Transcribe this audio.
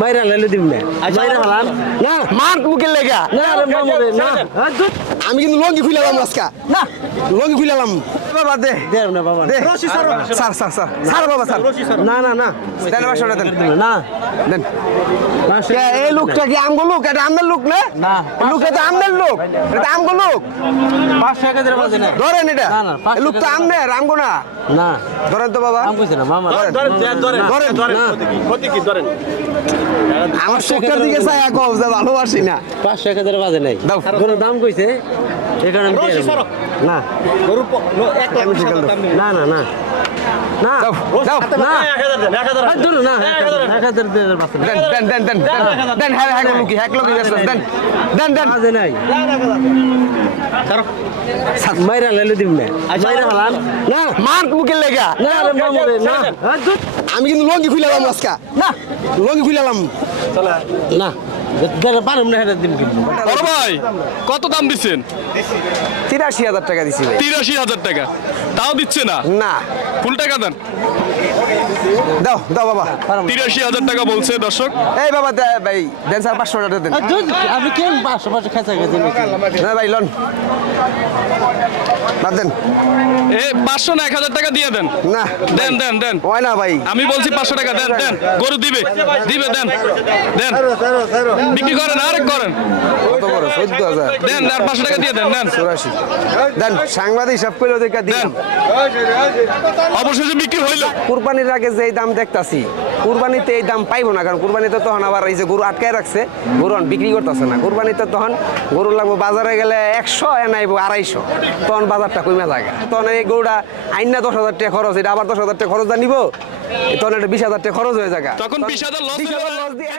মাইরা লাইলে দিম না। মাইরা হালাম। না। মার মুখের লেগা। না রে না হ্যাঁ, আমি কিন্তু লঙ্গি খুইলাম আজকা। না। লঙ্গি খুইলাম বাবা দে। দেব না বাবা দে। স্যার স্যার স্যার স্যার বাবা স্যার না না না। দেন দেন। না। দেন। এই লোকটা কি আমগো লোক? এটা আমদের লোক না? না। লোক এটা আমদের লোক। এটা আমগো লোক। টাকা বাজে না। ধরেন এটা। না, না, লোক তো আমদের আমগো না। না। ধরেন তো বাবা। আম কইছে না মামা। ধরেন ধরেন ধরেন ধরেন। ক্ষতি কি ধরেন আমার চোখটার দিকে চাই যে ভালোবাসি না। পাঁচশো টাকা দিয়ে বাজে নাই দাম কইছে? এই কারণে আমি দিয়ে দেবো। না। গরু এক লাখ। না না। আমি কিন্তু লঙ্গি আজকা। না। লঙ্গি খুইলাম না। পারুম না হেরে দিম কিন্তু। বড় ভাই কত দাম দিচ্ছেন তিরাশি হাজার টাকা দিছি ভাই। তিরাশি হাজার টাকা। তাও দিচ্ছে না? না। ফুল টাকা দেন। দাও দাও বাবা। তিরাশি হাজার টাকা বলছে দর্শক। এই বাবা দে ভাই দেন স্যার পাঁচশো টাকা দেন। আমি কেন পাঁচশো পাঁচশো খেঁচা খেঁচে না ভাই লন। বাদ দেন। এ পাঁচশো না এক হাজার টাকা দিয়ে দেন। না দেন দেন দেন। হয় না ভাই। আমি বলছি পাঁচশো টাকা দেন দেন। গরু দিবে দিবে দেন। দেন। বিক্রি করেন আরেক করেন। কত বড়? চোদ্দ হাজার। দেন আর পাঁচশো টাকা দিয়ে দেন দেন। চুরাশি। দেন সাংবাদিক সব করে ওদেরকে দিন। দেন অবশেষে বিক্রি হইল। কুরবানির আগে যে দাম দেখতাছি। কুরবানিতে এই দাম পাইবো না কারণ কুরবানিতে তখন আবার এই যে গরু আটকায় রাখছে গরু বিক্রি করতেছে না। কুরবানিতে তখন গরু লাগবে বাজারে গেলে একশো এনাইবো আড়াইশো। তখন বাজারটা কমে যায় তখন এই গরুটা আইন না দশ হাজার টাকা খরচ এটা আবার দশ হাজার টাকা খরচ দা নিবো। তখন এটা বিশ হাজার টাকা খরচ হয়ে যায় তখন বিশ হাজার লস দিয়ে